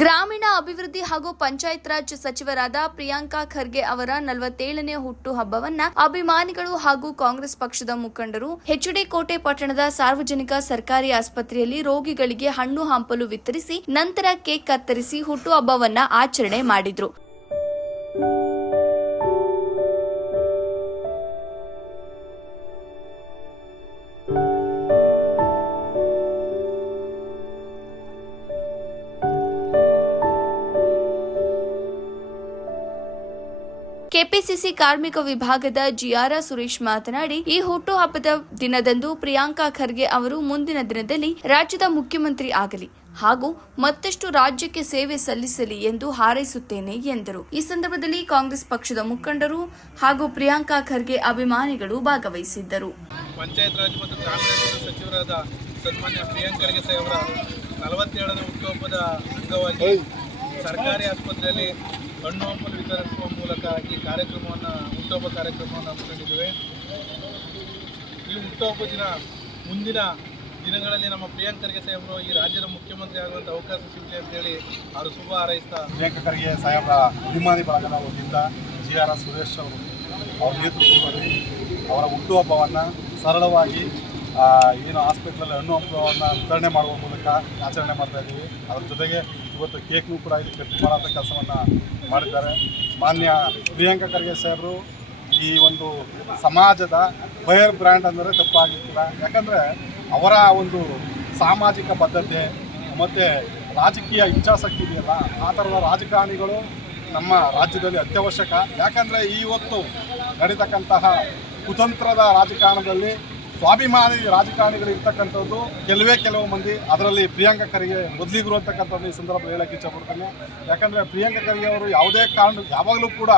ಗ್ರಾಮೀಣ ಅಭಿವೃದ್ಧಿ ಹಾಗೂ ಪಂಚಾಯತ್ ರಾಜ್ ಸಚಿವರಾದ ಪ್ರಿಯಾಂಕಾ ಖರ್ಗೆ ಅವರ ನಲವತ್ತೇಳನೇ ಹುಟ್ಟು ಹಬ್ಬವನ್ನ ಅಭಿಮಾನಿಗಳು ಹಾಗೂ ಕಾಂಗ್ರೆಸ್ ಪಕ್ಷದ ಮುಖಂಡರು ಹೆಚ್ಡಿ ಕೋಟೆ ಪಟ್ಟಣದ ಸಾರ್ವಜನಿಕ ಸರ್ಕಾರಿ ಆಸ್ಪತ್ರೆಯಲ್ಲಿ ರೋಗಿಗಳಿಗೆ ಹಣ್ಣು ಹಂಪಲು ವಿತರಿಸಿ ನಂತರ ಕೇಕ್ ಕತ್ತರಿಸಿ ಹುಟ್ಟುಹಬ್ಬವನ್ನ ಆಚರಣೆ ಮಾಡಿದ್ರು. ಕೆಪಿಸಿಸಿ ಕಾರ್ಮಿಕ ವಿಭಾಗದ ಜಿಆರ್ ಸುರೇಶ್ ಮಾತನಾಡಿ, ಈ ಹುಟ್ಟುಹಬ್ಬದ ದಿನದಂದು ಪ್ರಿಯಾಂಕಾ ಖರ್ಗೆ ಅವರು ಮುಂದಿನ ದಿನದಲ್ಲಿ ರಾಜ್ಯದ ಮುಖ್ಯಮಂತ್ರಿ ಆಗಲಿ ಹಾಗೂ ಮತ್ತಷ್ಟು ರಾಜ್ಯಕ್ಕೆ ಸೇವೆ ಸಲ್ಲಿಸಲಿ ಎಂದು ಹಾರೈಸುತ್ತೇನೆ ಎಂದರು. ಈ ಸಂದರ್ಭದಲ್ಲಿ ಕಾಂಗ್ರೆಸ್ ಪಕ್ಷದ ಮುಖಂಡರು ಹಾಗೂ ಪ್ರಿಯಾಂಕಾ ಖರ್ಗೆ ಅಭಿಮಾನಿಗಳು ಭಾಗವಹಿಸಿದ್ದರು. ಪಂಚಾಯತ್ ರಾಜ್ ಮತ್ತು ಗ್ರಾಮೀಣಾಭಿವೃದ್ಧಿ ಸಚಿವರಾದ ಸನ್ಮಾನ್ಯ ಪ್ರಿಯಾಂಕ್ ಖರ್ಗೆ ಅವರ ನಲವತ್ತೇಳನೇ ಹುಟ್ಟುಹಬ್ಬದ ಅಂಗವಾಗಿ ಸರ್ಕಾರಿ ಆಸ್ಪತ್ರೆಯಲ್ಲಿ ಹಣ್ಣು ಹಂಪಲು ವಿತರಿಸುವ ಮೂಲಕ ಈ ಕಾರ್ಯಕ್ರಮವನ್ನು, ಹುಟ್ಟುಹಬ್ಬ ಕಾರ್ಯಕ್ರಮವನ್ನು ಹಮ್ಮಿಕೊಂಡಿದ್ದೇವೆ. ಈ ಹುಟ್ಟುಹಬ್ಬ ದಿನ, ಮುಂದಿನ ದಿನಗಳಲ್ಲಿ ನಮ್ಮ ಪ್ರಿಯಾಂಕ್ ಖರ್ಗೆ ಸಾಹೇಬರು, ಈ ರಾಜ್ಯದ ಮುಖ್ಯಮಂತ್ರಿ ಆಗುವಂಥ ಅವಕಾಶ ಸಿಗಲಿ ಅಂತೇಳಿ ಅವರು ಶುಭ ಹಾರೈಸ್ತಾ ಪ್ರಿಯಾಂಕ ಖರ್ಗೆ ಸಾಹೇಬರ ಅಭಿಮಾನಿ ಬಳಗದ ವತಿಯಿಂದ ಜಿ ಆರ್ ಎಸ್ ಸುರೇಶ್ ಅವರು ಅವರ ನೇತೃತ್ವದಲ್ಲಿ ಅವರ ಹುಟ್ಟುಹಬ್ಬವನ್ನು ಸರಳವಾಗಿ ಏನು ಹಾಸ್ಪಿಟ್ಲಲ್ಲಿ ಹಣ್ಣು ಹಂಪಲವನ್ನು ವಿತರಣೆ ಮಾಡುವ ಮೂಲಕ ಆಚರಣೆ ಮಾಡ್ತಾ ಇದ್ದೀವಿ. ಅದ್ರ ಜೊತೆಗೆ ಇವತ್ತು ಕೇಕ್ನು ಕೂಡ ಇಲ್ಲಿ ಕಟ್ ಮಾಡೋಂಥ ಕೆಲಸವನ್ನು ಮಾಡಿದ್ದಾರೆ. ಮಾನ್ಯ ಪ್ರಿಯಾಂಕಾ ಖರ್ಗೆ ಸಾಹೇಬರು, ಈ ಒಂದು ಸಮಾಜದ ಬಯರ್ ಬ್ರ್ಯಾಂಡ್ ಅಂದರೆ ತಪ್ಪಾಗಿರ್ತಿಲ್ಲ. ಯಾಕಂದರೆ ಅವರ ಒಂದು ಸಾಮಾಜಿಕ ಬದ್ಧತೆ ಮತ್ತು ರಾಜಕೀಯ ಇಚ್ಛಾಸಕ್ತಿ ಇದೆಯಲ್ಲ, ಆ ಥರದ ರಾಜಕಾರಣಿಗಳು ನಮ್ಮ ರಾಜ್ಯದಲ್ಲಿ ಅತ್ಯವಶ್ಯಕ. ಯಾಕಂದರೆ ಇವತ್ತು ನಡೀತಕ್ಕಂತಹ ಕುತಂತ್ರದ ರಾಜಕಾರಣದಲ್ಲಿ ಸ್ವಾಭಿಮಾನಿ ರಾಜಕಾರಣಿಗಳು ಇರ್ತಕ್ಕಂಥದ್ದು, ಕೆಲವೇ ಕೆಲವು ಮಂದಿ ಅದರಲ್ಲಿ ಪ್ರಿಯಾಂಕ ಖರ್ಗೆ ಮೊದಲಿಗರು ಅಂತಕ್ಕಂಥದ್ದು ಈ ಸಂದರ್ಭದಲ್ಲಿ ಹೇಳಕ್ಕೆ ಇಷ್ಟಪಡ್ತೇನೆ. ಯಾಕಂದರೆ ಪ್ರಿಯಾಂಕ ಖರ್ಗೆ ಅವರು ಯಾವುದೇ ಕಾರಣ, ಯಾವಾಗಲೂ ಕೂಡ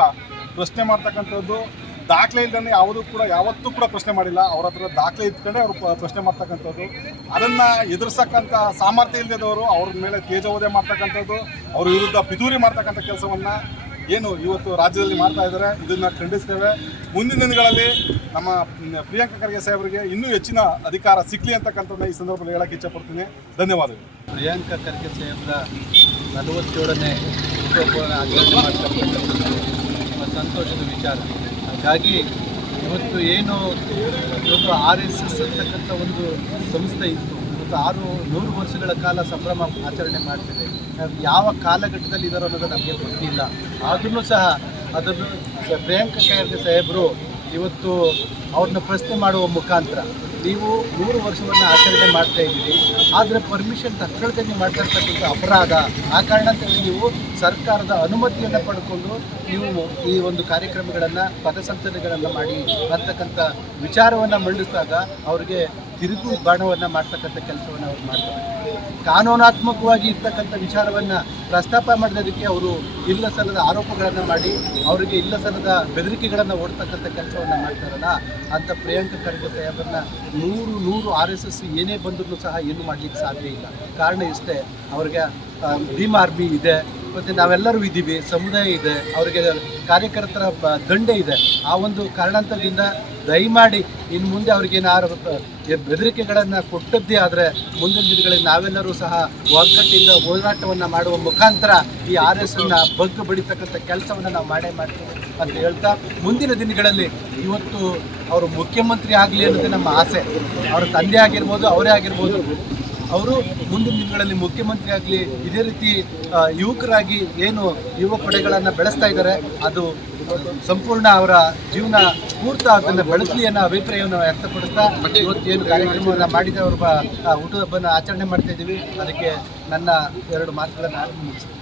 ಪ್ರಶ್ನೆ ಮಾಡ್ತಕ್ಕಂಥದ್ದು, ದಾಖಲೆ ಇಲ್ಲದೇ ಯಾವುದೂ ಕೂಡ, ಯಾವತ್ತೂ ಕೂಡ ಪ್ರಶ್ನೆ ಮಾಡಿಲ್ಲ. ಅವ್ರ ಹತ್ರ ದಾಖಲೆ ಇದ್ಕೊಂಡೆ ಅವರು ಪ್ರಶ್ನೆ ಮಾಡ್ತಕ್ಕಂಥದ್ದು. ಅದನ್ನು ಎದುರಿಸಕ್ಕಂಥ ಸಾಮರ್ಥ್ಯ ಇಲ್ಲದವರು ಅವ್ರ ಮೇಲೆ ತೇಜೋವಧೆ ಮಾಡ್ತಕ್ಕಂಥದ್ದು, ಅವ್ರ ವಿರುದ್ಧ ಪಿದೂರಿ ಮಾಡ್ತಕ್ಕಂಥ ಕೆಲಸವನ್ನು ಏನು ಇವತ್ತು ರಾಜ್ಯದಲ್ಲಿ ಮಾಡ್ತಾ ಇದ್ದಾರೆ, ಇದನ್ನು ಖಂಡಿಸ್ತೇವೆ. ಮುಂದಿನ ದಿನಗಳಲ್ಲಿ ನಮ್ಮ ಪ್ರಿಯಾಂಕ ಖರ್ಗೆ ಸಾಹೇಬರಿಗೆ ಇನ್ನೂ ಹೆಚ್ಚಿನ ಅಧಿಕಾರ ಸಿಕ್ಕಲಿ ಅಂತಕ್ಕಂಥದ್ದನ್ನ ಈ ಸಂದರ್ಭದಲ್ಲಿ ಹೇಳಕ್ಕೆ ಇಚ್ಛಪಡ್ತೀನಿ ಧನ್ಯವಾದಗಳು. ಪ್ರಿಯಾಂಕ ಖರ್ಗೆ ಸಾಹೇಬರ ನಲವತ್ತೇಳನೇ ಆಚರಣೆ ಮಾಡ್ತಕ್ಕಂಥದ್ದು ತುಂಬ ಸಂತೋಷದ ವಿಚಾರ. ಹಾಗಾಗಿ ಇವತ್ತು ಏನು, ಇವತ್ತು ಆರ್ ಎಸ್ ಎಸ್ ಅಂತಕ್ಕಂಥ ಒಂದು ಸಂಸ್ಥೆ ಇತ್ತು. ಆರು ನೂರು ವರ್ಷಗಳ ಕಾಲ ಸಂಭ್ರಮ ಆಚರಣೆ ಮಾಡ್ತಿದೆ ಅದು ಯಾವ ಕಾಲಘಟ್ಟದಲ್ಲಿ ಇದಾರೋ ಅನ್ನೋದು ನಮಗೆ ಗೊತ್ತಿಲ್ಲ. ಆದ್ರೂ ಸಹ ಅದನ್ನು ಪ್ರಿಯಾಂಕ ಖರ್ಗೆ ಸಾಹೇಬರು ಇವತ್ತು ಅವ್ರನ್ನ ಪ್ರಶ್ನೆ ಮಾಡುವ ಮುಖಾಂತರ ನೀವು ನೂರು ವರ್ಷವನ್ನು ಆಚರಣೆ ಮಾಡ್ತಾ ಇದ್ದೀರಿ. ಆದರೆ ಪರ್ಮಿಷನ್ ತಗೊಳ್ದೆ ನೀವು ಅಪರಾಧ. ಆ ಕಾರಣದಲ್ಲಿ ನೀವು ಸರ್ಕಾರದ ಅನುಮತಿಯನ್ನು ಪಡ್ಕೊಂಡು ನೀವು ಈ ಒಂದು ಕಾರ್ಯಕ್ರಮಗಳನ್ನು, ಪಥಸಂಚಲನೆಗಳನ್ನು ಮಾಡಿ ಅಂತಕ್ಕಂಥ ವಿಚಾರವನ್ನು ಮಂಡಿಸಿದಾಗ ಅವ್ರಿಗೆ ತಿರುಗು ಬಾಣವನ್ನು ಮಾಡ್ತಕ್ಕಂಥ ಕೆಲಸವನ್ನು ಅವ್ರು ಮಾಡ್ತಾರೆ. ಕಾನೂನಾತ್ಮಕವಾಗಿ ಇರ್ತಕ್ಕಂಥ ವಿಚಾರವನ್ನು ಪ್ರಸ್ತಾಪ ಮಾಡಿದಕ್ಕೆ ಅವರು ಇಲ್ಲ ಸಲ್ಲದ ಆರೋಪಗಳನ್ನು ಮಾಡಿ, ಅವರಿಗೆ ಇಲ್ಲ ಸಲ್ಲದ ಬೆದರಿಕೆಗಳನ್ನು ಓಡ್ತಕ್ಕಂಥ ಕೆಲಸವನ್ನು ಮಾಡ್ತಾರಲ್ಲ, ಅಂತ ಪ್ರಿಯಾಂಕ ಖರ್ಗೆ ಸಾಹೇಬರನ್ನ ನೂರು ನೂರು ಆರ್ ಎಸ್ ಎಸ್ ಏನೇ ಬಂದರೂ ಸಹ ಏನು ಮಾಡಲಿಕ್ಕೆ ಸಾಧ್ಯ ಇಲ್ಲ. ಕಾರಣ ಇಷ್ಟೇ, ಅವ್ರಿಗೆ ಭೀಮ್ ಆರ್ಮಿ ಇದೆ ಮತ್ತು ನಾವೆಲ್ಲರೂ ಇದ್ದೀವಿ, ಸಮುದಾಯ ಇದೆ, ಅವರಿಗೆ ಕಾರ್ಯಕರ್ತರ ದಂಡೆ ಇದೆ. ಆ ಒಂದು ಕಾರಣಾಂತರದಿಂದ ದಯಮಾಡಿ ಇನ್ನು ಮುಂದೆ ಅವ್ರಿಗೇನಾರು ಬೆದರಿಕೆಗಳನ್ನು ಕೊಟ್ಟದ್ದೇ ಆದರೆ ಮುಂದಿನ ದಿನಗಳಲ್ಲಿ ನಾವೆಲ್ಲರೂ ಸಹ ಒಗ್ಗಟ್ಟಿಂದ ಹೋರಾಟವನ್ನು ಮಾಡುವ ಮುಖಾಂತರ ಈ ಆರ್ ಎಸ್ ಅನ್ನ ಬಗ್ಗು ಬಡಿತಕ್ಕಂಥ ಕೆಲಸವನ್ನು ನಾವು ಮಾಡೇ ಮಾಡ್ತೀವಿ ಅಂತ ಹೇಳ್ತಾ ಮುಂದಿನ ದಿನಗಳಲ್ಲಿ ಇವತ್ತು ಅವರು ಮುಖ್ಯಮಂತ್ರಿ ಆಗಲಿ ಅನ್ನೋದೇ ನಮ್ಮ ಆಸೆ. ಅವರ ತಂದೆ ಆಗಿರ್ಬೋದು, ಅವರೇ ಆಗಿರ್ಬೋದು ಅವರು ಮುಂದಿನ ದಿನಗಳಲ್ಲಿ ಮುಖ್ಯಮಂತ್ರಿ ಆಗಲಿ, ಇದೇ ರೀತಿ ಯುವಕರಾಗಿ ಏನು ಯುವ ಪಡೆಗಳನ್ನು ಬೆಳೆಸ್ತಾ ಇದ್ದಾರೆ, ಅದು ಸಂಪೂರ್ಣ ಅವರ ಜೀವನ ಪೂರ್ತ ಅದನ್ನು ಬೆಳೆಸಲಿ ಅನ್ನೋ ಅಭಿಪ್ರಾಯವನ್ನು ವ್ಯಕ್ತಪಡಿಸ್ತಾ, ಇವತ್ತು ಏನು ಕಾರ್ಯಕ್ರಮವನ್ನು ಮಾಡಿದ, ಅವ್ರ ಹುಟ್ಟುಹಬ್ಬನ ಆಚರಣೆ ಮಾಡ್ತಾ ಇದ್ದೀವಿ. ಅದಕ್ಕೆ ನನ್ನ ಎರಡು ಮಾತುಗಳನ್ನು ಮುಗಿಸ್ತೀನಿ